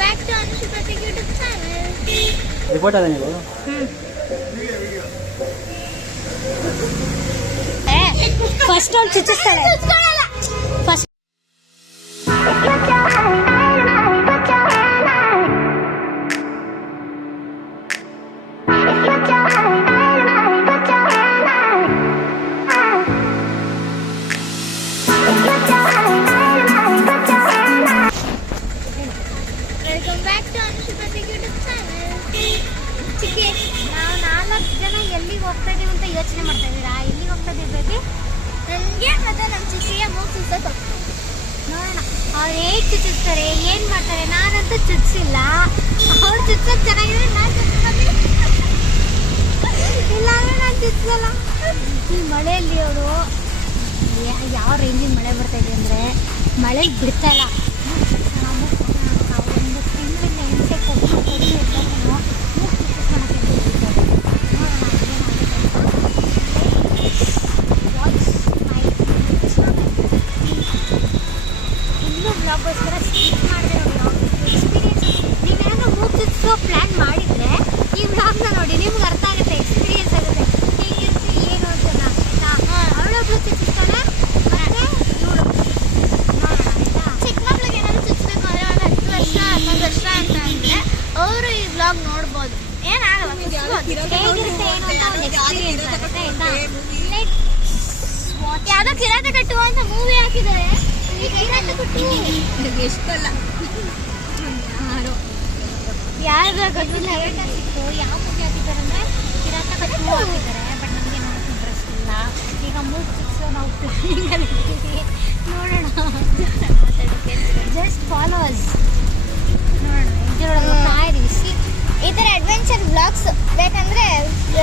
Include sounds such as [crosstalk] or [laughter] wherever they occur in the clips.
Back to Anushita YouTube channel report ಅದ ನೀವು first ಅವ್ಳು ಚುಚ್ಚಿಸ್ತಾಳೆ ಫಸ್ಟ್ ಮೂಗು ಸುತ್ತ ನೋಡೋಣ. ಅವ್ರು ಹೇಗೆ ಚುಚ್ಚಿಸ್ತಾರೆ, ಏನು ಮಾಡ್ತಾರೆ, ನಾನಂತೂ ಚುಚ್ಚಿಲ್ಲ. ಅವ್ರು ಚುಚ್ಚೋದು ಚೆನ್ನಾಗಿದ್ರೆ ನಾನು ಇಲ್ಲ ಅಂದ್ರೆ ನಾನು ಚುಚ್ಚಲ್ಲ. ಈ ಮಳೆಯಲ್ಲಿ ಅವರು ಯಾವ ರೇಂಜಿನ ಮಳೆ ಬರ್ತಾ ಇದೆ ಅಂದರೆ ಮಳೆ ಬಿಡ್ತಾ ಇಲ್ಲ. ಒಂದು ತಿಂಗಳಿಂದ ಹಿಂಸೆ ಕೊಟ್ಟು ಕೊಡಿ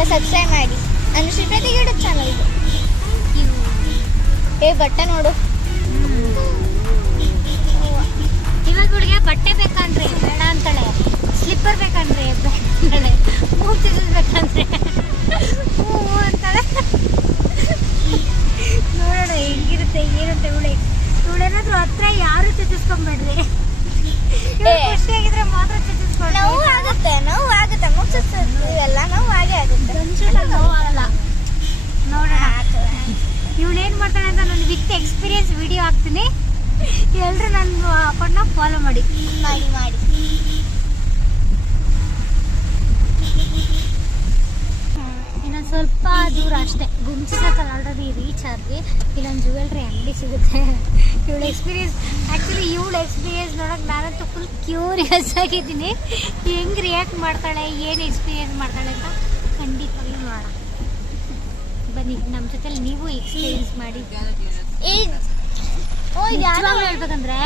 ಸಬ್ಸ್ಕ್ರೈಬ್ ಮಾಡಿ. ನಾನು ಶ್ರೀಪ್ರತಿ ಯೂಟ್ಯೂಬ್ ಚಾನಲ್ ಏ ಬಟ್ಟೆ ನೋಡು. ಇವಾಗ ಹುಡುಗ ಬಟ್ಟೆ ಬೇಕಂದ್ರೆ ಬೇಡ ಅಂತಾಳೆ. ಸ್ಲಿಪ್ಪರ್ ಬೇಕಂದ್ರೆ ಬೇಡ ಅಂತಾಳೆ. ನೋಡೋಣ ಹೆಂಗಿರುತ್ತೆ ಏನಂತ ಇವಳೆ ಇವಳೇನಾದ್ರೂ ಹತ್ರ ಯಾರು ಚುಚ್ಚಿಸ್ಕೊಂಬೇಡ್ರಿ. ಖುಷಿಯಾಗಿದ್ರೆ ಮಾತ್ರ ಚುಚ್ಚಿಸ್ಕೊಂಡು ನೋವು ಆಗುತ್ತೆ ನೋವು ಆಗುತ್ತೆ. ಮುಚ್ಚಿಸ್ತೀವಲ್ಲ ನೋವು ಆಗೇ ಆಗುತ್ತೆ. ನೋವಾಗಲ್ಲ ನೋಡೋಣ. ಇವಳು ಏನು ಮಾಡ್ತಾಳೆ ಅಂತ ನಾನು ವಿತ್ ಎಕ್ಸ್ಪೀರಿಯನ್ಸ್ ವಿಡಿಯೋ ಹಾಕ್ತೀನಿ. ಎಲ್ಲರೂ ನನ್ನ ಅಕೌಂಟ್ನ ಫಾಲೋ ಮಾಡಿ. ಮಾಡಿ ಮಾಡಿ. ಇನ್ನೊಂದು ಸ್ವಲ್ಪ ದೂರ ಅಷ್ಟೇ. ಗುಂಚಿಸಕ್ಕಲ್ಲಿ ಆಲ್ರೆಡಿ ರೀಚ್ ಆದ್ವಿ ಇಲ್ಲೊಂದು ಜ್ಯುವೆಲ್ರಿ ಅಂಗಡಿ ಸಿಗುತ್ತೆ. ಇವಳ ಎಕ್ಸ್ಪೀರಿಯನ್ಸ್ ಆ್ಯಕ್ಚುಲಿ ಇವಳ ಎಕ್ಸ್ಪೀರಿಯನ್ಸ್ ನೋಡೋಕೆ ನಾನಂತೂ ಫುಲ್ ಕ್ಯೂರಿಯಸ್ ಆಗಿದ್ದೀನಿ. ಹೆಂಗೆ ರಿಯಾಕ್ಟ್ ಮಾಡ್ತಾಳೆ ಏನು ಎಕ್ಸ್ಪೀರಿಯನ್ಸ್ ಮಾಡ್ತಾಳೆ ಅಂತ ಖಂಡಿತವಾಗ್ಲೂ ನೋಡೋಣ. ಬನ್ನಿ ನಮ್ಮ ಜೊತೆಲಿ ನೀವು ಎಕ್ಸ್ಪೀರಿಯನ್ಸ್ ಮಾಡಿ. ಹೇಳ್ಬೇಕಂದ್ರೆ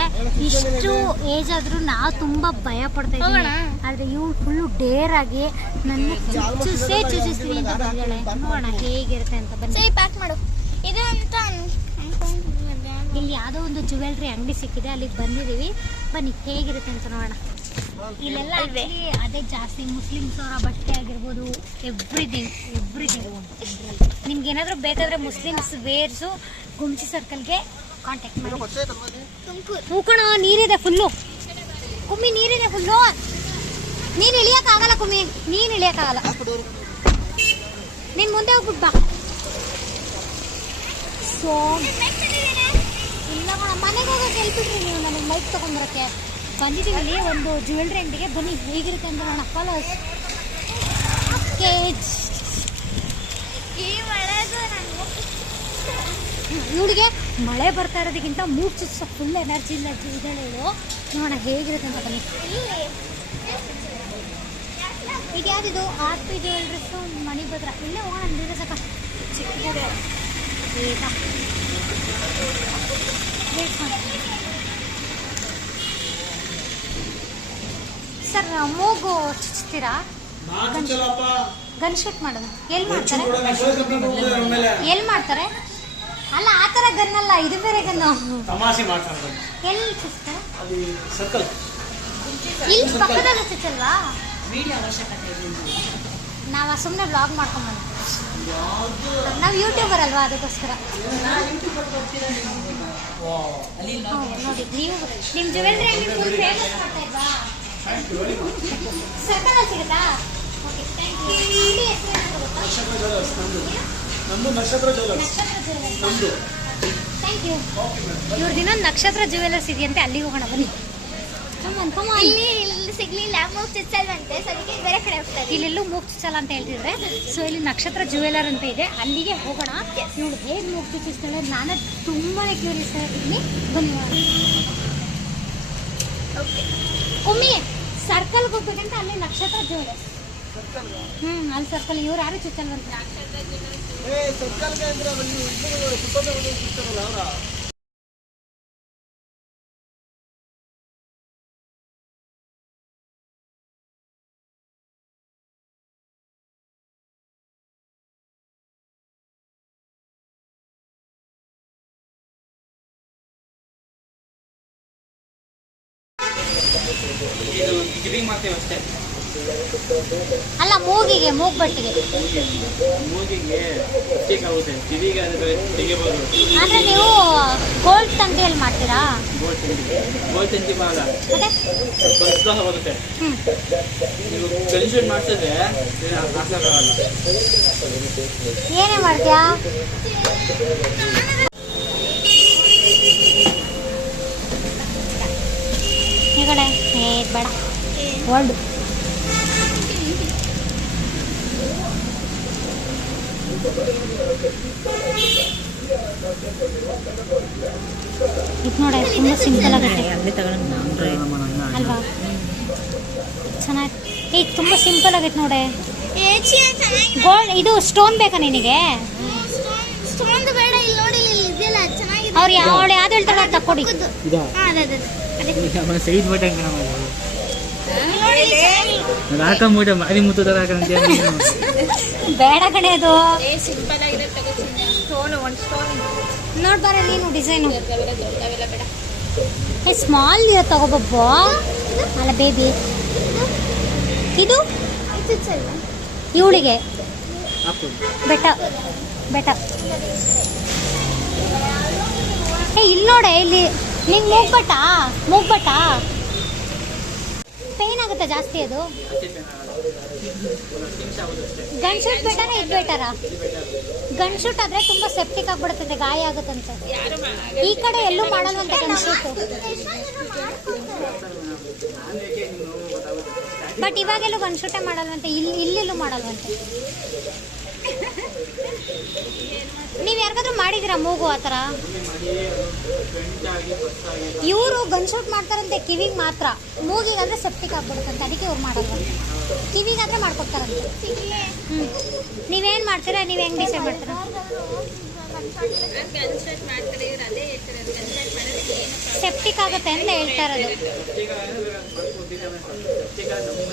ಇಷ್ಟು ಏಜ್ ಆದ್ರೂ ನಾವು ತುಂಬಾ ಭಯ ಪಡ್ತಾ ಇದ್ದೀವಿ? ಆದ್ರೆ ಇವಳು ಫುಲ್ಲು ಡೇರ್ ಆಗಿ ನನ್ನ ಚುಚ್ಚಿಸ್ತೀನಿ ಅಂತ ಬಂದಾಳೆ ನೋಡೋಣ ಹೇಗಿರುತ್ತೆ ಅಂತ ಬನ್ನಿ. ಪ್ಯಾಕ್ ಮಾಡು. ಇದು ಅಂತ ಅನ್ಕೊಂಡಿದ್ದೆ. ಇಲ್ಲಿ ಯಾವುದೋ ಒಂದು ಜುವೆಲ್ರಿ ಅಂಗಡಿ ಸಿಕ್ಕಿದೆ ಅಲ್ಲಿಗೆ ಬಂದಿದ್ದೀವಿ ಬನ್ನಿ ಹೇಗಿರುತ್ತೆ ಅಂತ ನೋಡೋಣ. ಇಲ್ಲೆಲ್ಲ? ಅದೇ ಜಾಸ್ತಿ ಮುಸ್ಲಿಮ್ಸ್ ಅವರ ಬಟ್ಟೆ ಆಗಿರ್ಬೋದು ಎವ್ರಿಥಿಂಗ್ ಎವ್ರಿಥಿಂಗ್ ನಿಮ್ಗೆ ಏನಾದರೂ ಬೇಕಾದ್ರೆ ಮುಸ್ಲಿಮ್ಸ್ ವೇರ್ಸು ಗುಂಚಿ ಸರ್ಕಲ್ಗೆ ಕಾಂಟ್ಯಾಕ್ಟ್ ಮಾಡಿ. ಹೂಕಣ ನೀರಿದೆ ಫುಲ್ಲು ಕುಮ್ಮಿ ನೀರಿದೆ ಫುಲ್ಲು ನೀನು ಇಳಿಯೋಕ್ಕಾಗಲ್ಲ ಕುಮ್ಮಿ ನೀನು ಇಳಿಯೋಕ್ಕಾಗಲ್ಲ. ನೀನು ಮುಂದೆ ಹೋಗ್ಬಿಟ್ಟು ಬಾ. ಸೊ ಇಲ್ಲ ಮನೆಗೆ ಹೋಗೋಕೆ ಹೇಳ್ಬಿಟ್ರಿ ನೀವು ನನಗೆ ಮೈಕ್ ತೊಗೊಂಬರಕ್ಕೆ. ಬಂದಿದ್ದೀವಿ ಒಂದು ಜ್ಯುವೆಲ್ರಿ ಅಂಗಡಿಗೆ ಬನ್ನಿ ಹೇಗಿರುತ್ತೆ ಅಂತ ನೋಡೋಣ. ಫಾಲೋಸ್ ಇವಳಿಗೆ ಮಳೆ ಬರ್ತಾ ಇರೋದಕ್ಕಿಂತ ಮೂರ್ ಚುಚ್ಚ ಫುಲ್ ಎನರ್ಜಿ ಇಲ್ಲ ಇದ್ದಾಳೆ ಇವಳು ನೋಡೋಣ ಹೇಗಿರುತ್ತೆ ಅಂತ ಬನ್ನಿ. ಈಗ ಯಾವ್ದಿದು? ಆರ್ ಪಿ ಮಣಿ ಬದ್ರ ಇಲ್ಲೇ ಹೋಗೋಣ ನೀರು ಸಾಕ ಚಿಕ್ಕದು ಬೇಗ ವೇಟ್ ಮಾಡಿ ಸರ್ ಮೂಗು ಚುಚ್ತೀರಾ? ಗನ್ ಶೂಟ್ ಮಾಡೋದು. ಎಲ್ಲಿ ಮಾಡ್ತಾರೆ? ಎಲ್ಲಿ ಮಾಡ್ತಾರೆ? ಅಲ್ಲ ಆ ಥರ ಗನ್ ಅಲ್ಲ ಇದು ಬೇರೆ ಗನ್ನು. ತಮಾಷೆ ಮಾಡ್ತಾರೆ ಎಲ್ಲಿ ಚುಚ್ತಾರೆ ಅದು ಸರ್ಕಲ್ ಇಲ್ಲಿ ಪಕ್ಕದಲ್ಲಿ ಚುಚ್ಚಲ್ವಾ? ನಾವು ಸುಮ್ಮನೆ ಬ್ಲಾಗ್ ಮಾಡ್ಕೊಂಬಂದು ನಾವು ಯೂಟ್ಯೂಬರ್ ಅಲ್ವಾ ಅದಕ್ಕೋಸ್ಕರ? ನೋಡಿ ನೀವು ನಿಮ್ಮ ಜುವೆಲ್ರಿ ಫುಲ್ ಫೇಮಸ್ ಮಾಡ್ತಾ ಇದ್ವಾ ಸಿಗುತ್ತಾ? ಓಕೆ ಥ್ಯಾಂಕ್ ಯು ಹೆಸರು ನಕ್ಷತ್ರ ಜ್ಯುವೆಲರ್ಸ್ ಥ್ಯಾಂಕ್ ಯು ಇವ್ರದ್ದು ಇನ್ನೊಂದು ನಕ್ಷತ್ರ ಇದೆಯಂತೆ ಅಲ್ಲಿಗೆ ಹೋಗೋಣ ಬನ್ನಿ. ಇಲ್ಲಿ ಇಲ್ಲಿ ಸಿಗ್ಲಿಲ್ಲ. ಮೂಗ್ ಚುಚ್ಚಲ್ವಂತೆ. ಸೊ ಅದಕ್ಕೆ ಬೇರೆ ಕಡೆ ಹೋಗ್ತಾರೆ ಇಲ್ಲೆಲ್ಲೂ ಮೂಗ್ ಚುಚ್ಚಲ್ಲ ಅಂತ ಹೇಳ್ತಿದ್ರೆ. ಸೊ ಇಲ್ಲಿ ನಕ್ಷತ್ರ ಜ್ಯುವೆಲರ್ ಅಂತ ಇದೆ. ಅಲ್ಲಿಗೆ ಹೋಗೋಣ. ಇವಳು ಹೇಗೆ ಮೂಗ್ ಚುಚ್ಚಿಸ್ತಾಳೆ. ನಾನು ತುಂಬಾ ಕ್ಯೂರಿಯಸ್ ಆಗಿದ್ದೀನಿ. ಬನ್ನಿ. ಸರ್ಕಲ್ ಒಮ್ಮೆ ಸರ್ಕಲ್ಗೆ ಹೋಗ್ಬೇಕಂತ ಅಲ್ಲಿ ನಕ್ಷತ್ರ ಜುವೆಲರ್ ಹ್ಮ್ ಅಲ್ಲಿ ಸರ್ಕಲ್ ಇವ್ರು ಯಾರು ಚುಚ್ಚಲ್ವಂತ? ಇದು ಕಿವಿಗೆ ಮಾಡ್ತೀವಿ ಅಷ್ಟೇ. ಅಲ್ಲ ಮೂಗಿಗೆ ಮೂಗ್ ಬಟ್ಟಿಗೆ ಮೂಗಿಗೆ ಸ್ಟಿಕ್ ಆಗುತ್ತೆ. ಕಿವಿಗೆ ಅದು ತೆಗಿಬೋದು. ಅಂದ್ರೆ ನೀವು ಗೋಲ್ಡ್ ತಂತಿಯಲ್ಲಿ ಮಾಡ್ತೀರಾ? ಗೋಲ್ ತಂತಿ ಗೋಲ್ ತಂತಿ ಭಾಗ. ಸ್ವಲ್ಪ ಹ್ಮ್. ನೀವು ಕನ್ಸ್ಯೂಮ್ ಮಾಡಿಸಿದ್ರೆ ಹಾಕ್ಲಾಗಲ್ಲ ಏನೇ ಮಾಡ್ತೀಯಾ? ಈ ಕಡೆ ಏ ಇದ್ ಬೇಡ. ಇಟ್ ಇದು ನೋಡಿ ತುಂಬ ಸಿಂಪಲ್ ಆಗುತ್ತೆ. ಅಲ್ವಾ? ಚೆನ್ನಾಗಿ ಏ ತುಂಬ ಸಿಂಪಲ್ ಆಗೈತೆ ನೋಡಿ. ಗೋಲ್ಡ್ ಇದು ಸ್ಟೋನ್ ಬೇಕಾ ನಿನಗೆ? ಸ್ಟೋನ್ ಬೇಡ ಇಲ್ಲಿ ನೋಡಿ ಇಲ್ಲಿ ಇದೆಲ್ಲ ಚೆನ್ನಾಗಿದೆ. ಅವ್ರು ಯಾವ ಯಾವ್ದು ಹೇಳ್ತಾರೆ ಅದು ತಕ್ಕೊಡಿ. ಸೈಜ್ ಬಟ್ಟೆ. ಹಾಕೊಂಬಿಟ್ಟೆ ಮಾರಿ ಮುತ್ತು ತರ ಹಾಕಂತ ಬೇಡ ಕಣೆ ಅದು ಸಿಂಪಲ್ ಆಗಿದೆ ತಗೋ ಸ್ಟೋನ್ ಒಂದು ಸ್ಟೋನ್ ನೋಡ್ಬಾರ ನೀನು ಡಿಸೈನ್ ಏ ಸ್ಮಾಲ್ ಇರೋ ತಗೋಬಬ್ಬ ಅಲ್ಲ ಬೇಬಿ ಇದು? ಇವಳಿಗೆ. ಬೆಟ್ಟ ಬೆಟ್ಟ. ಏ ಇಲ್ಲಿ ನೋಡೆ ಇಲ್ಲಿ. ನಿಂಗೆ ಮೂಗ್ಬಟ್ಟ? ಮೂಗ್ಬಟ್ಟ? ಪೇನ್ ಆಗುತ್ತೆ ಜಾಸ್ತಿ ಅದು? ಗನ್ಶೂಟ್ ಬೆಟರ ಇದು ಬೆಟರ? ಗನ್ಶೂಟ್ ಆದ್ರೆ ತುಂಬಾ ಸೆಪ್ಟಿಕ್ ಆಗ್ಬಿಡುತ್ತೆ, ಗಾಯ ಆಗುತ್ತಂತೆ. ಈ ಕಡೆ ಎಲ್ಲೂ ಮಾಡಲ್ವಂತೆ ಗನ್ಶೂಟ್ ಬಟ್ ಇವಾಗೆಲ್ಲೂ ಗನ್ಶೂಟೇ ಮಾಡಲ್ವಂತೆ ಇಲ್ಲಿ ಇಲ್ಲೆಲ್ಲೂ ಮಾಡಲ್ವಂತೆ. ನೀವು ಯಾರಿಗಾದ್ರೂ ಮಾಡಿದಿರಾ ಮೂಗು ಆ ಥರ? ಇವರು ಗನ್ಶೂಟ್ ಮಾಡ್ತಾರಂತೆ ಕಿವಿಗೆ ಮಾತ್ರ. ಮೂಗಿಗಾದ್ರೆ ಸೆಪ್ಟಿಕ್ ಆಗ್ಬಿಡುತ್ತಂತೆ, ಅದಕ್ಕೆ ಇವ್ರು ಮಾಡಲ್ಲ ಕಿವಿಗಾದ್ರೆ ಮಾಡ್ಕೊಡ್ತಾರಂತೆ. ಹ್ಞೂ ನೀವೇನು ಮಾಡ್ತೀರಾ, ನೀವು ಹೆಂಗೆ ಡಿಸೈಡ್ ಮಾಡ್ತೀರಾ? ಸೆಪ್ಟಿಕ್ ಆಗುತ್ತೆ ಅಂತ ಹೇಳ್ತಾ ಇರೋದು.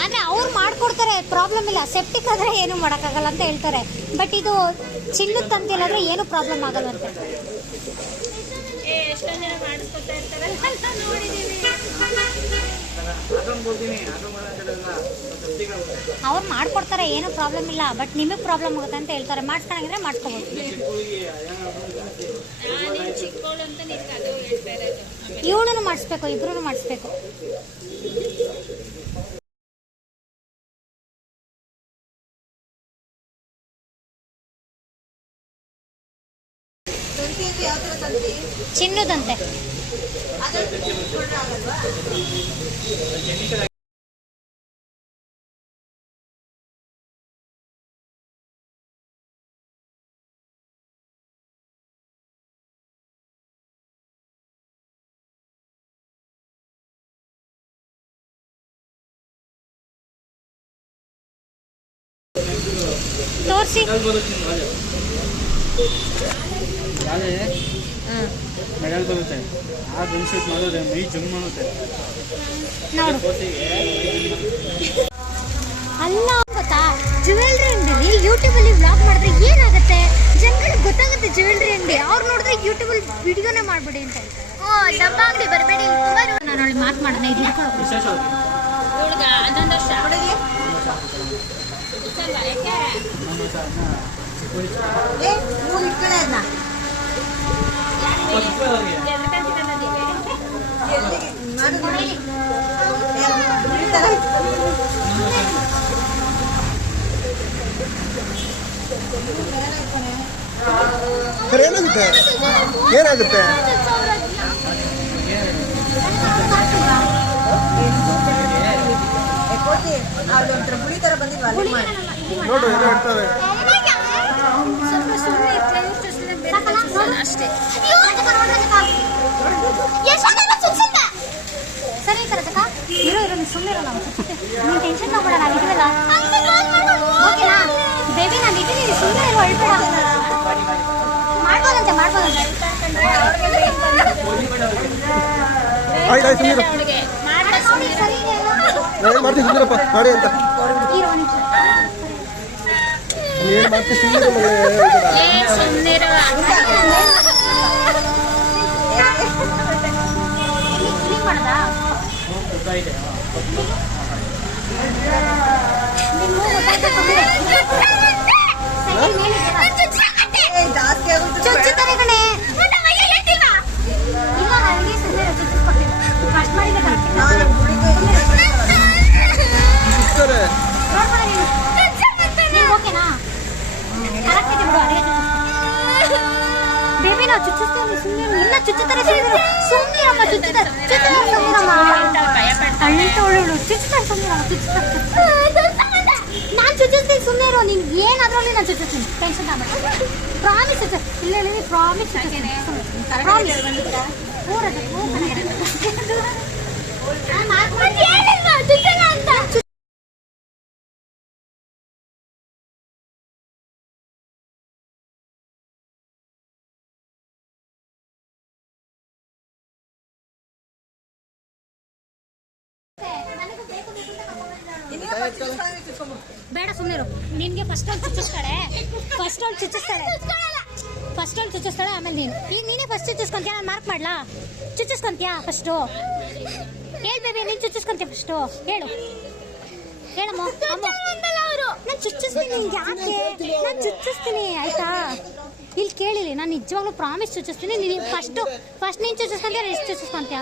ಅಂದ್ರೆ ಅವ್ರು ಮಾಡ್ಕೊಡ್ತಾರೆ ಪ್ರಾಬ್ಲಮ್ ಇಲ್ಲ. ಸೆಪ್ಟಿಕ್ ಆದ್ರೆ ಏನು ಮಾಡೋಕ್ಕಾಗಲ್ಲ ಅಂತ ಹೇಳ್ತಾರೆ. ಬಟ್ ಇದು ಚಿನ್ನದ ತಂತಿಲಾದ್ರೆ ಏನು ಪ್ರಾಬ್ಲಮ್ ಆಗಲ್ವಂತೆ ಅಂತ ಅವ್ರು ಮಾಡ್ಕೊಡ್ತಾರೆ ಏನು ಪ್ರಾಬ್ಲಮ್ ಇಲ್ಲ. ಬಟ್ ನಿಮಗೆ ಪ್ರಾಬ್ಲಮ್ ಆಗುತ್ತೆ ಅಂತ ಹೇಳ್ತಾರೆ. ಮಾಡ್ಸ್ಕೊಳಂಗಿದ್ರೆ ಮಾಡ್ಕೋಬೋದು. ನಾನು ಮಾಡಿಸ್ಬೇಕು ಅಂತ ಮಾಡಿಸ್ಬೇಕು ಚಿನ್ನದಂತೆ ಹೇಳ್ತಾ ಇರೋದು. ಇವಳು ಮಾಡಿಸ್ಬೇಕು ಇಬ್ರು ಮಾಡಿಸ್ಬೇಕು. ಚಿನ್ನದಂತೆ. ತೋರಿಸಿ. ಯಾವ್ದೇ ಮೆಡಲ್ ಬರುತ್ತೆ. ಆ ಗನ್ ಶೂಟ್ ಮಾಡಿದ್ರೆ ಮೈ ಜಂಗ್ ಮಾಡುತ್ತೆ. ನೋಡು. ಕೋಸಿಗೆ ಅಲ್ಲ ಗೊತ್ತಾ? ಜ್ಯುವೆಲ್ರಿ ಅಂಗಡಿ ಯೂಟ್ಯೂಬಲ್ಲಿ ವ್ಲಾಗ್ ಮಾಡಿದ್ರೆ ಏನಾಗುತ್ತೆ? ಜನಗಳಿಗೆ ಗೊತ್ತಾಗುತ್ತೆ ಜ್ಯುವೆಲ್ರಿ ಅಂಗಡಿ. ಅವ್ರು ನೋಡಿದ್ರೆ ಯೂಟ್ಯೂಬಲ್ಲಿ ವಿಡಿಯೋನೇ ಮಾಡ್ಬಿಡಿ ಅಂತ ಹೇಳ್ತಾರೆ. ಓ ಡಬ್ಬ ಅಂಗಡಿ ಬರಬೇಡಿ. ತುಂಬಾ ನಾನು ಮಾತು ಮಾಡೋಣ ಇದು ಅದೊಂದು ವರ್ಷ ಹುಡುಗಿ ಯಾಕೆ ನಮ್ಮ ಸಹ ಎರಡು ಬಂದಿದ್ವ ಅಲ್ಲಿ ಮಾಡಿ. ನೋಡು ಸ್ವಲ್ಪ ಸುಮ್ಮನೆ ಅಷ್ಟೇ ಸರಿ ಕರತಕ. ಇರೋ ಇರೋ ನೀನು ಸುಮ್ಮನೆ ಇರೋ ನಾವು ನೀನು ಟೆನ್ಷನ್ ತಗೋಬೇಡ ನಾನು ಇದೀವಲ್ಲ ಓಕೆನಾ? ಬೇಬಿ ನಾನು ಇದ್ದೀನಿ ಸುಮ್ಮನೆ ಇರೋ ಅಳ್ಬೇಡ. ಮಾಡ್ಬೋದಂತೆ ಮಾಡ್ಬೋದಂತೆ ಆಯ್ತು ಆಯ್ತು ನೀರು ನೋಡಿ, ಸರಿ ಇದೆ ಅಲ್ವಾ? ನಾನು ಮಾಡ್ತೀನಿ ಸುಂದರಪ್ಪ ಮಾಡಿ ಅಂತ ಇರು, ಒಂದ್ ನಿಮಿಷ. ಏನು ಮಾಡ್ತೀನಿ ಸುಮ್ಮನೆ ಮನೆ ಇಲ್ಲಿ clean ಮಾಡೋದಾ? ಉದ್ದ ಇದೆ ನಿನ್ ಮೂಗು ಗೊತ್ತಾಯ್ತಾ ಸುಮ್ನೆ? ಸೈಕಲ್ ಮೇಲಿದೆಯಲ್ಲ? ಏ, ಜಾಸ್ತಿ ಆಗುತ್ತೆ ಚುಚ್ಚುತ್ತಾರೆ ಕಣೆ ಇಲ್ಲ ನನಗೆ ಸುಮ್ಮನೆ ಚುಚ್ಚಿಸ್ಕೊಡ್ತೀನಿ ಫಸ್ಟ್ ಮಾಡಿದ ಬೇಬಿ ನಾವು ಚುಚ್ಚಿಸ್ತೀವಿ ಸುಮ್ಮನೆ ಇಲ್ಲ ಚುಚ್ಚುತ್ತಾರೆ ಸುಮ್ಮನೆ ಸುಮ್ಮನಿರಮ್ಮ ಚುಚ್ಚುತ್ತಾರೆ ಚುಚ್ಚುತ್ತಾರೆ ಸುಮ್ಮನಿರಮ್ಮ ಅಳ್ತವಳು ಚುಚ್ಚುತ್ತಾರೆ ಸುಮ್ಮನಿರಮ್ಮ ಚುಚ್ಚುತ್ತಾರೆ ನಾನು ಚುಚ್ಚಿಸ್ತೀನಿ ಸುಮ್ಮನೆ ಇರೋ ನಿನ್ಗೆ ಏನಾದ್ರಲ್ಲಿ ನಾನು ಚುಚ್ಚಿಸ್ತೀನಿ ಟೆನ್ಷನ್ ಆಗಬೇಡ ಪ್ರಾಮಿಸ್ ಚುಚ್ಚ ಇಲ್ಲ ಹೇಳಿ ಪ್ರಾಮಿಸ್ ಪ್ರಾಮಿಸ್ ಊರದು ಅಂತ ನಿನ್ಗೆ ಫಸ್ಟ್ ಒಂದು ಚುಚ್ಚಿಸ್ತಾಳೆ. ಫಸ್ಟ್ ಒಂದು ಚುಚ್ಚಿಸ್ತಾಳೆ. ಫಸ್ಟ್ ಒಂದು ಚುಚ್ಚಿಸ್ತಾಳೆ, ಆಮೇಲೆ ನೀನು. ಈಗ ನೀನೇ ಫಸ್ಟ್ ಚುಚ್ಚಿಸ್ಕೊಂತೀಯ? ನಾನು ಮಾರ್ಕ್ ಮಾಡ್ಲಾ? ಚುಚ್ಚಿಸ್ಕೊಂತೀಯಾ ಫಸ್ಟು ಹೇಳ್ ಬೇಬಿ ನೀನು ಚುಚ್ಚಿಸ್ಕೊಂತೀಯ ಫಸ್ಟು ಹೇಳು. ಹೇಳಮ್ಮ ನಾನು ಚುಚ್ಚಿಸ್ತೀನಿ ನಿಂಗೆ ಯಾಕೆ? ನಾನು ಚುಚ್ಚಿಸ್ತೀನಿ, ಆಯ್ತಾ? ಇಲ್ಲಿ ಕೇಳಿಲ್ಲ ನಾನು ನಿಜವಾಗ್ಲೂ ಪ್ರಾಮಿಸ್ ಚುಚ್ಚಿಸ್ತೀನಿ. ನೀನು ಫಸ್ಟು ಫಸ್ಟ್ ನೀನು ಚುಚ್ಚಿಸ್ಕೊಂತೀಯ ಎಷ್ಟು ಚುಚ್ಚಿಸ್ಕೊಂತೀಯ?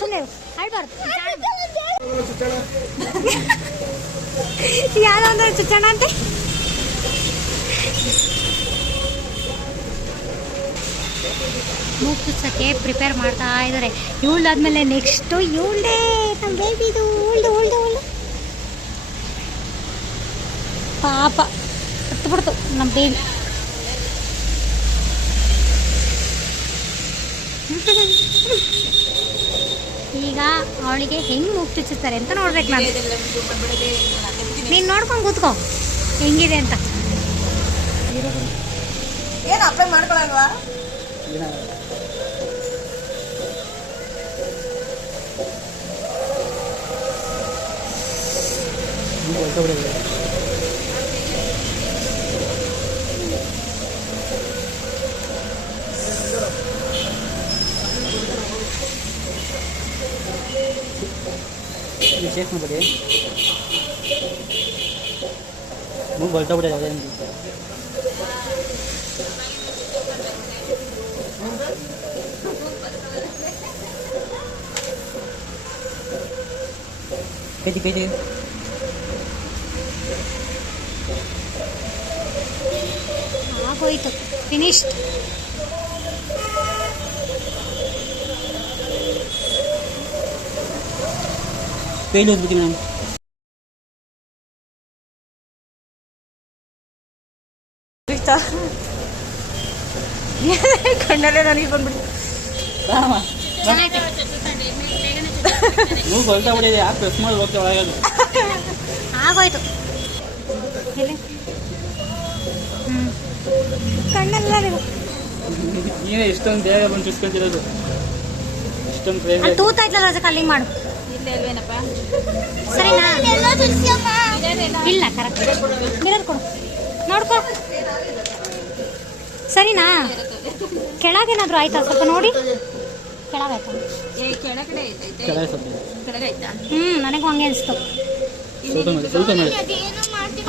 ಸುಮ್ಮನೆ ಆಡ್ಬಾರ್ದು ಯಾರೋ ಒಂದು ಚುಚ್ಚಣ ಅಂತೆ. ಚುಚ್ಚಕ್ಕೆ ಪ್ರಿಪೇರ್ ಮಾಡ್ತಾ ಇದ್ದಾರೆ ಇವಳಾದ್ಮೇಲೆ ನೆಕ್ಸ್ಟು ಇವಳೇ ನಮ್ಮ ಬೇಬಿದು ಉಳ್ದು ಉಳ್ದು ಉಳ್ದು ಪಾಪ, ಹತ್ಬಿಡ್ತು ನಮ್ಮ ಬೇಬಿ ಈಗ ಅವಳಿಗೆ ಹೆಂಗ್ ಮೂಗ್ ಚುಚ್ಚುತ್ತಾರೆ ಅಂತ ನೋಡ್ಬೇಕು ನಾನು. ನೀನು ನೋಡ್ಕೊಂಡು ಕೂತ್ಕೋ. ಹೆಂಗಿದೆ ಅಂತ. ಏನು ಅಪ್ಲೈ ಮಾಡ್ಕೊಳಲ್ವಾ? ಹೊರಟೋಗ್ಬಿಡಿದೆ ಚೆಕ್ ಮಾಡ್ಬಿಡಿ ಮೂಗು ಹೊರಟೋಗ್ಬಿಡಿದೆ ಅದೇ ಕೈತಿ ಕೈತಿ ಆಗೋಯ್ತು ಫಿನಿಶ್ಡ್ ಪೇಯ್ಲ್ ಓದ್ಬಿಟ್ಟು ಮೇಡಮ್ ಬಂದ್ಬಿಡಿ. ನನಗೆ ಬಂದ್ಬಿಟ್ಟು ಮೂಗು ಹೊರಟೋಗ್ಬಿಡಿದೆ ಯಾಕೆ ಪ್ರೆಸ್ ಮಾಡಿ ಹೋಗ್ತಾ ಒಳಗದು ಆಗೋಯ್ತು. ಹ್ಞೂ ಕಣ್ಣೆಲ್ಲ ನೀವು ನೀನೇ ಇಷ್ಟೊಂದು ಬೇಗ ಬಂದು ಚುಸ್ಕೊಂತಿರೋದು ಇಷ್ಟೊಂದು ಅಲ್ಲಿ ತೂತ ಐತ್ಲಲ್ಲ ಅದಕ್ಕೆ ಅಲ್ಲಿಂಗ್ ಮಾಡು. ಸರಿನಾ? ಇಲ್ಲ ಕರೆಕ್ಟ್ ಮಿರರ್ ಕೊಡು. ನೋಡ್ಕೊ. ಸರಿನಾ? ಕೆಳಗೇನಾದರೂ ಆಯ್ತಾ? ಸ್ವಲ್ಪ ನೋಡಿ. ಕೆಳಗಾಯ್ತಾ? ಹ್ಞೂ ನನಗೂ ಹಂಗೆ ಅನಿಸ್ತು.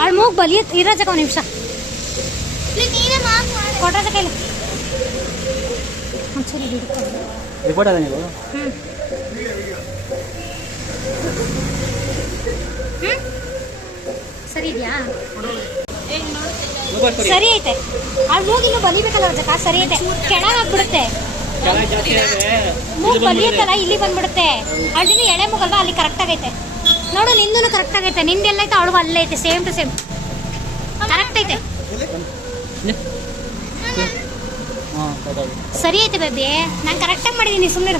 ಅಳ್ ಮೂಗ್ ಬಲಿ ಇರೋ ಜಗ ಒಂದು ನಿಮಿಷ. ಕೊಟ್ರ ಜಗ ಹ್ಞೂ ಸರಿ ಇದೆಯಾ? ಸರಿ ಐತೆ ಅಲ್ಲಿ ಹೋಗಿ ಇನ್ನೂ ಬಲಿಬೇಕಲ್ಲ ರಜಕ ಸರಿ ಐತೆ ಕೆಳಗೆ ಆಗ್ಬಿಡುತ್ತೆ. ಮೂಗ್ ಬಲಿಯುತ್ತಲ್ಲ ಇಲ್ಲಿ ಬಂದ್ಬಿಡುತ್ತೆ. ಅಲ್ಲಿನ ಎಳೆ ಮೂಗಲ್ವಾ ಅಲ್ಲಿ ಕರೆಕ್ಟ್ ಆಗೈತೆ. ನೋಡು ನಿಂದೂ ಕರೆಕ್ಟ್ ಆಗೈತೆ. ನಿಂದು ಎಲ್ಲೈತೆ ಅವಳಿಗೂ ಅಲ್ಲೇ ಐತೆ ಸೇಮ್ ಟು ಸೇಮ್ ಕರೆಕ್ಟ್ ಐತೆ. ಸರಿ ಐತೆ ಬೇಬಿ ನಾನು ಕರೆಕ್ಟಾಗಿ ಮಾಡಿದ್ದೀನಿ ಸುಮ್ಮನೆ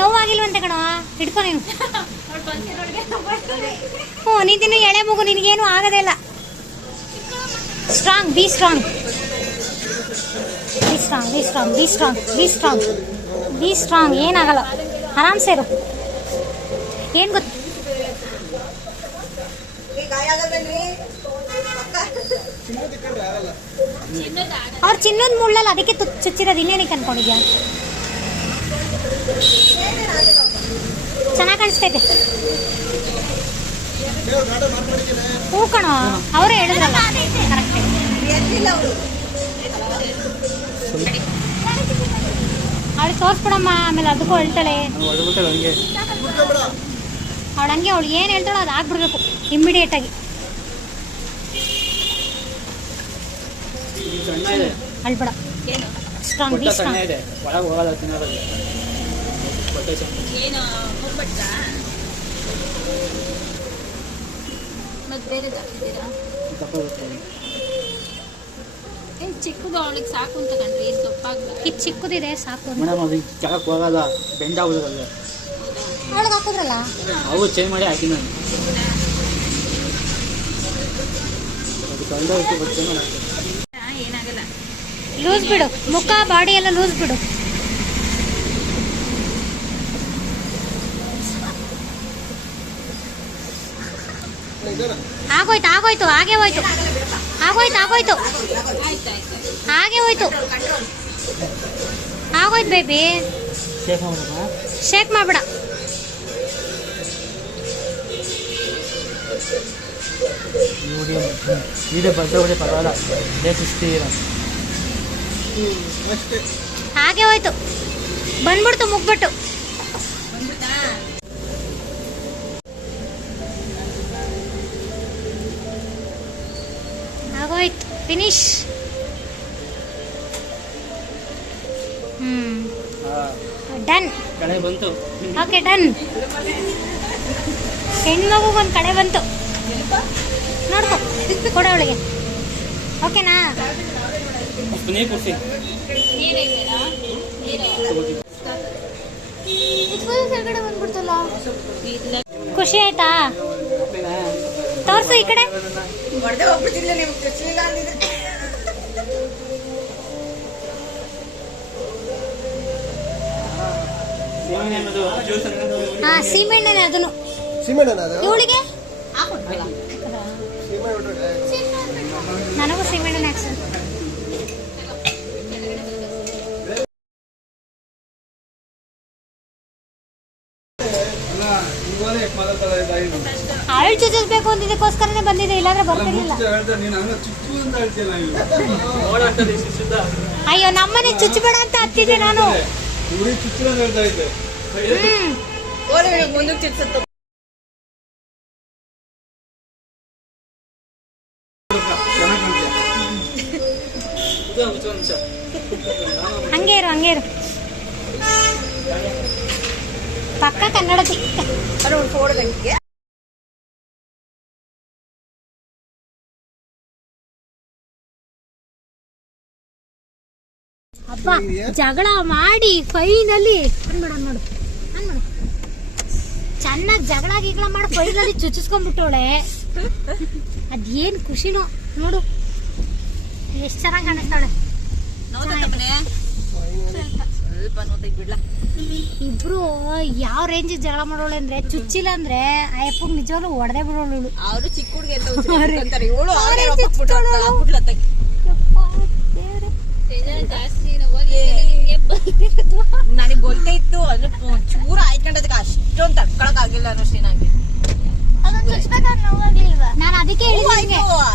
ನೋವಾಗಿಲ್ವಂತೆ ಕಣೋ. ಹಿಡ್ಕೊ ನೀನು. [laughs] ಹ್ಞೂ, ನೀನು ಎಳೆ ಮಗು, ನಿನಗೇನು ಆಗೋದೇ ಇಲ್ಲ. Strong be strong be strong be strong be strong be strong be strong ಏನಾಗಲ್ಲ. ಆರಾಮ್ಸೆ ಇರು ಏನು ಗೊತ್ತು ಅವ್ರು ಚಿನ್ನದ ಮುಳ್ಳಲ್ಲ ಅದಕ್ಕೆ ಚುಚ್ಚಿರೋದು ಇನ್ನೇನಕ್ಕೆ ಅನ್ಕೊಂಡಿದ್ಯಾ? ಚೆನ್ನಾಗಿ ಕಾಣಿಸ್ತೈತೆ ಹೂ ಕಣೋ ಅವರೇ ಹೇಳಿದ್ರಲ್ಲ. ಕರೆಕ್ಟ್ ಎಲ್ಲಿಲ್ಲ ಅವರು ಅವಳಿಗೆ ತೋರಿಸ್ಬಿಡಮ್ಮ ಆಮೇಲೆ ಅದಕ್ಕೂ ಹೇಳ್ತಾಳೆ. ಅವಳು ಹಂಗೆ ಅವಳು ಏನು ಹೇಳ್ತಾಳೋ ಅದು ಆಗ್ಬಿಡ್ಬೇಕು ಇಮ್ಮಿಡಿಯೇಟ್ ಆಗಿ. ಅಳ್ಬೇಡ. ಸ್ಟ್ರಾಂಗ್ ಬಿ ಸ್ಟ್ರಾಂಗ್ ಹೊಟ್ಟೆ ಸಣ್ಣ ಮತ್ತೆ ಬೇರೆ ಏ ಬರ್ತದೆ ಏನು ಚಿಕ್ಕದು ಅವಳಿಗೆ ಸಾಕು ಅಂತ ಕಂಡ್ರಿ ಇದು ದಪ್ಪಾಗ್ಲ ಇದು ಚಿಕ್ಕದಿದೆ ಸಾಕು ಅಂತ. ಮೇಡಮ್ ಅದು ಕೆಳಕ್ಕೆ ಹೋಗಲ್ಲ ಬೆಂಡ ಆಗೋದ್ರಲ್ಲ ಅವಳಿಗೆ ಹಾಕಿದ್ರಲ್ಲ? ಅವು ಚೇಂಜ್ ಮಾಡಿ ಹಾಕಿ ನಾನು. ಅದು ಹಾಕಿ ಏನಾಗಲ್ಲ ಲೂಸ್ ಬಿಡು ಮುಖ ಬಾಡಿ ಎಲ್ಲ ಲೂಸ್ ಬಿಡು. ಆಗೋಯ್ತು ಆಗೋಯ್ತು ಹಾಗೆ ಹೋಯ್ತು. ಆಗೋಯ್ತು ಆಗೋಯ್ತು. ಹಾಗೆ ಹೋಯ್ತು. ಆಗೋಯ್ತು ಬೇಬಿ ಶೇಕ್ ಮಾಡ್ಬಿಡ. ಹಾಗೆ ಹೋಯ್ತು. ಬಂದ್ಬಿಡ್ತು ಮುಗ್ಬಿಟ್ಟು ಫಿನಿಶ್ ಹ್ಮ್ ಡನ್ ಕಡೆ ಬಂತು. ಓಕೆ ಡನ್ ಹೆಣ್ಮಗುಗೊಂದು ಕಡೆ ಬಂತು. ನೋಡ್ಕೊ ಕೊಡ ಅವಳಿಗೆ. ಓಕೆನಾ ಖುಷಿ ಆಯ್ತಾ? ತೋರ್ಸು ಈ ಕಡೆ. ಹಾ ಸೀಮೆಣ್ಣೆ ಅದನ್ನು. ಸಿಮೆಂಟ್ ಅದು? ಬಂದಿದೆ ಇಲ್ಲಾಂದ್ರೆ ಬರ್ತಿರ್ಲಿಲ್ಲ. ಅಯ್ಯೋ ನಮ್ಮನೆ ಚುಚ್ಚಬೇಡ ಅಂತ ಹತ್ತಿದ್ದೆ ನಾನು. ಹಂಗೆ ಇರು ಹಂಗೆ ಇರು. ಪಕ್ಕ ಕನ್ನಡತಿ. ಅದು ಒಂದು ಗಂಟೆಗೆ ಜಗಳ ಮಾಡಿ ಫೈನಲಿ ನೋಡು ಚೆನ್ನಾಗಿ ಜಗಳ ಗಿಗಳ ಮಾಡಿ ಫೈನಲಿ ಚುಚ್ಚಿಸ್ಕೊಂಡ್ಬಿಟ್ಟವಳೆ. ಅದೇನ್ ಖುಷಿನೋ ನೋಡು. ಎಷ್ಟ್ ಚೆನ್ನಾಗಿ ಕಾಣಿಸ್ತಾಳೆ. ಇಬ್ರು ಯಾವ ರೇಂಜ್ ಜಗಳ ಮಾಡೋಳೆ ಅಂದ್ರೆ ಚುಚ್ಚಿಲ್ಲ ಅಂದ್ರೆ ಆ ಅಪ್ಪಗ್ ನಿಜವಾಗ್ಲೂ ಒಡದೆ ಬಿಡೋಳು. ಅವರು ಚಿಕ್ಕ ಹುಡುಗಿ ಎಲ್ಲ ನನಗೆ ಗೊತ್ತಿತ್ತು ಅಂದ್ರೆ ಚೂರ ಆಯ್ಕೊಂಡದಕ್ಕೆ ಅಷ್ಟೊಂದು ತಡ್ಕೊಳಕ್ ಆಗಿಲ್ಲ ಅನ್ನೋಷ್ಟೇ ನನಗೆ ನಾನು ಅದಕ್ಕೆ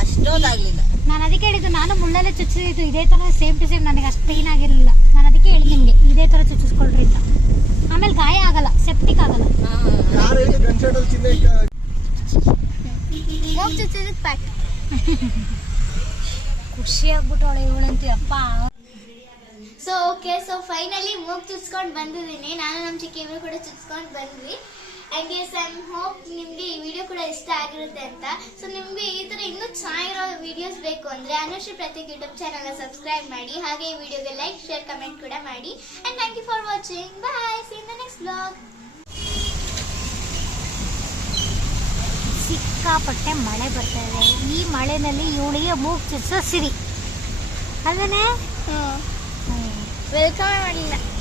ಅಷ್ಟೊಂದು ಆಗ್ಲಿಲ್ಲ ನಾನು ಅದಕ್ಕೆ ಹೇಳಿದ್ದು ನಾನು ಮುಳ್ಳಲ್ಲೇ ಚುಚ್ಚಿದ್ದು ಇದೇ ತರ ಸೇಮ್ ಟು ಸೇಮ್ ನನಗೆ ಅಷ್ಟು ಪೇನ್ ಆಗಿರಲಿಲ್ಲ. ನಾನು ಅದಕ್ಕೆ ಹೇಳಿದ್ ನಿಮ್ಗೆ ಇದೇ ತರ ಚುಚ್ಚಿಸ್ಕೊಳ್ರಿ ಅಂತ. ಆಮೇಲೆ ಗಾಯ ಆಗಲ್ಲ ಸೆಪ್ಟಿಕ್ ಆಗಲ್ಲ. [laughs] ಖುಷಿ ಆಗ್ಬಿಟ್ಟು ಅವಳು ಇವಳಂತೂ ಸೊ ಓಕೆ ಸೊ ಫೈನಲಿ ಮೂಗ್ ಚುಚ್ಕೊಂಡು ಬಂದಿದ್ದೀನಿ ನಾನು ನಮ್ಮ ಚಿಕ್ಕಿಗಳು ಕೂಡ ಚುಚ್ಕೊಂಡು ಬಂದ್ವಿ ಆ್ಯಂಡ್ ಎಸ್ ಐ ಹೋಪ್ ನಿಮಗೆ ಈ ವಿಡಿಯೋ ಕೂಡ ಇಷ್ಟ ಆಗಿರುತ್ತೆ ಅಂತ ಸೊ ನಿಮಗೆ ಈ ಥರ ಇನ್ನೂ ಚೆನ್ನಾಗಿರೋ ವಿಡಿಯೋಸ್ ಬೇಕು ಅಂದರೆ ಅನುಶ್ರೀ ಪ್ರತೀಕ್ ಯೂಟ್ಯೂಬ್ ಚಾನಲ್ನ ಸಬ್ಸ್ಕ್ರೈಬ್ ಮಾಡಿ ಹಾಗೆ ಈ ವಿಡಿಯೋಗೆ ಲೈಕ್ ಶೇರ್ ಕಮೆಂಟ್ ಕೂಡ ಮಾಡಿ and thank you for watching bye see in the next blog ಸಿಕ್ಕಾಪಟ್ಟೆ ಮಳೆ ಬರ್ತಾ ಇದೆ. ಈ ಮಳೆನಲ್ಲಿ ಇವಳಿಗೆ ಮೂಗ್ ಚುಚ್ಚೋ ಸಿರಿ. ಅಲ್ಲನೇ Welcome